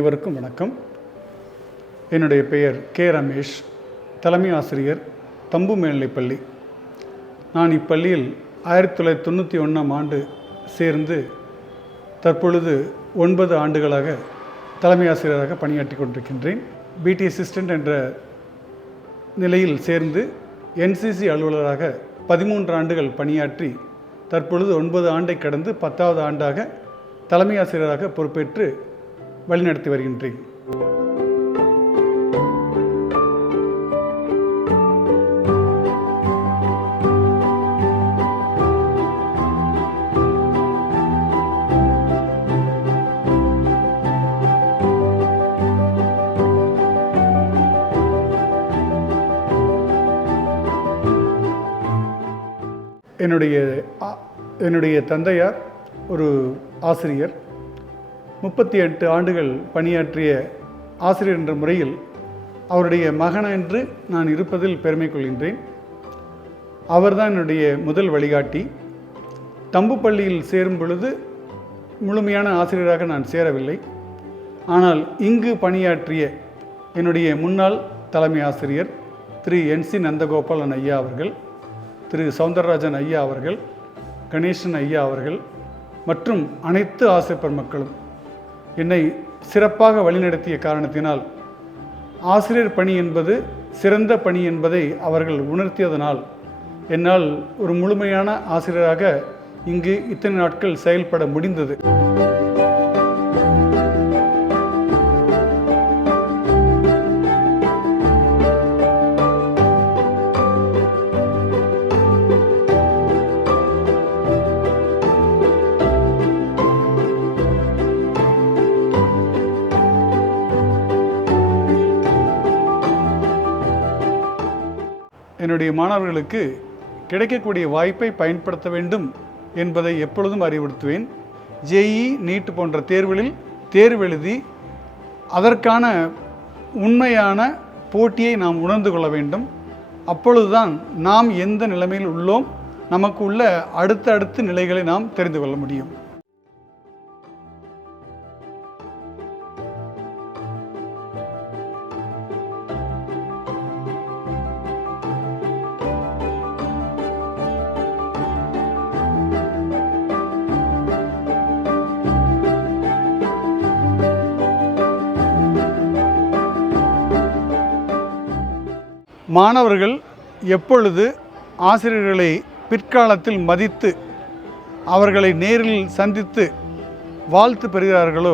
அனைவருக்கும் வணக்கம். என்னுடைய பெயர் கே. ரமேஷ், தலைமை ஆசிரியர், தம்பு மேல்நிலைப்பள்ளி. நான் இப்பள்ளியில் 1991ஆம் ஆண்டு சேர்ந்து தற்பொழுது 9 ஆண்டுகளாக தலைமை ஆசிரியராக பணியாற்றி கொண்டிருக்கின்றேன். பிடி அசிஸ்டண்ட் என்ற நிலையில் சேர்ந்து NCC அலுவலராக 13 ஆண்டுகள் பணியாற்றி தற்பொழுது 9 ஆண்டை கடந்து 10வது ஆண்டாக தலைமை ஆசிரியராக பொறுப்பேற்று வழிநடத்தி வருகின்றேன். என்னுடைய தந்தையார் ஒரு ஆசிரியர். 38 ஆண்டுகள் பணியாற்றிய ஆசிரியர் என்ற முறையில் அவருடைய மகன் என்று நான் இருப்பதில் பெருமை கொள்கின்றேன். அவர்தான் என்னுடைய முதல் வழிகாட்டி. தம்பு பள்ளியில் சேரும் பொழுது முழுமையான ஆசிரியராக நான் சேரவில்லை. ஆனால் இங்கு பணியாற்றிய என்னுடைய முன்னாள் தலைமை ஆசிரியர் திரு NC நந்தகோபாலன் ஐயா அவர்கள், திரு சௌந்தரராஜன் ஐயா அவர்கள், கணேசன் ஐயா அவர்கள் மற்றும் அனைத்து ஆசிரியர் பெருமக்களும் என்னை சிறப்பாக வழிநடத்திய காரணத்தினால் ஆசிரியர் பணி என்பது சிறந்த பணி என்பதை அவர்கள் உணர்த்தியதனால் என்னால் ஒரு முழுமையான ஆசிரியராக இங்கு இத்தனை நாட்கள் செயல்பட முடிந்தது. என்னுடைய மாணவர்களுக்கு கிடைக்கக்கூடிய வாய்ப்பை பயன்படுத்த வேண்டும் என்பதை எப்பொழுதும் அறிவுறுத்துவேன். JEE, நீட் போன்ற தேர்வுகளில் தேர்வெழுதி அதற்கான உண்மையான போட்டியை நாம் உணர்ந்து கொள்ள வேண்டும். அப்பொழுதுதான் நாம் எந்த நிலைமையில் உள்ளோம், நமக்கு உள்ள அடுத்த நிலைகளை நாம் தெரிந்து கொள்ள முடியும். மாணவர்கள் எப்பொழுது ஆசிரியர்களை பிற்காலத்தில் மதித்து அவர்களை நேரில் சந்தித்து வாழ்த்து பெறுகிறார்களோ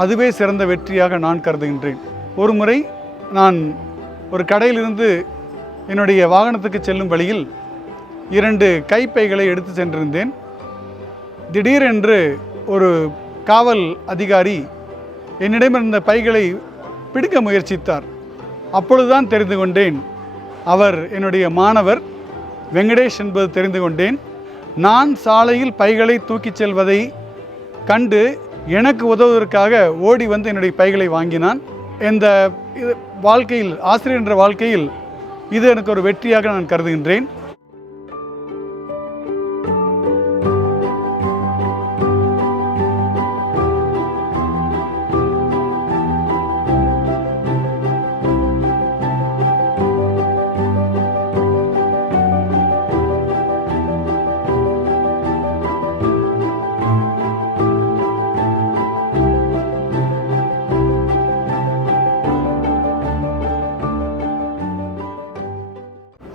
அதுவே சிறந்த வெற்றியாக நான் கருதுகின்றேன். ஒரு முறை நான் ஒரு கடையிலிருந்து என்னுடைய வாகனத்துக்கு செல்லும் வழியில் 2 கைப்பைகளை எடுத்து சென்றிருந்தேன். திடீரென்று ஒரு காவல் அதிகாரி என்னிடமிருந்த பைகளை பிடிக்க முயற்சித்தார். அப்பொழுதுதான் தெரிந்து கொண்டேன் அவர் என்னுடைய மாணவர் வெங்கடேஷ் என்பது தெரிந்து கொண்டேன். நான் சாலையில் பைகளை தூக்கிச் செல்வதை கண்டு எனக்கு உதவுவதற்காக ஓடி வந்து என்னுடைய பைகளை வாங்கினான். இந்த வாழ்க்கையில், ஆசிரியர் என்ற வாழ்க்கையில் இது எனக்கு ஒரு வெற்றியாக நான் கருதுகின்றேன்.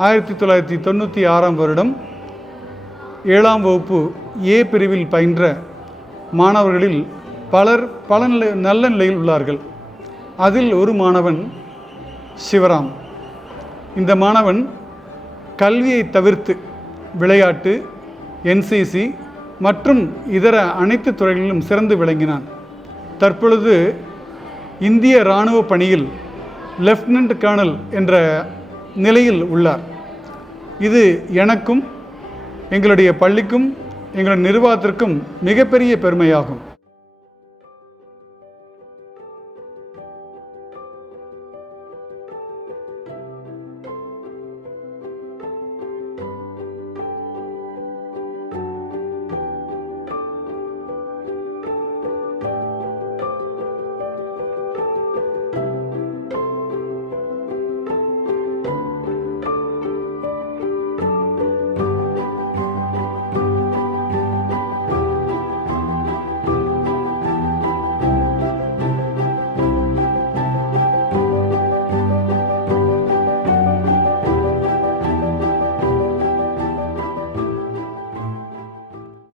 ஆயிரத்தி 1996ஆம் வருடம் 7ஆம் வகுப்பு A பிரிவில் பயின்ற மாணவர்களில் பலர் நல்ல நிலையில் உள்ளார்கள். அதில் ஒரு மாணவன் சிவராம். இந்த மாணவன் கல்வியை தவிர்த்து விளையாட்டு, NCC மற்றும் இதர அனைத்து துறைகளிலும் சிறந்து விளங்கினான். தற்பொழுது இந்திய இராணுவ பணியில் லெப்டினன்ட் கர்னல் என்ற நிலையில் உள்ளார். இது எனக்கும் எங்களுடைய பள்ளிக்கும் எங்களுடைய நிர்வாகத்திற்கும் மிகப்பெரிய பெருமையாகும்.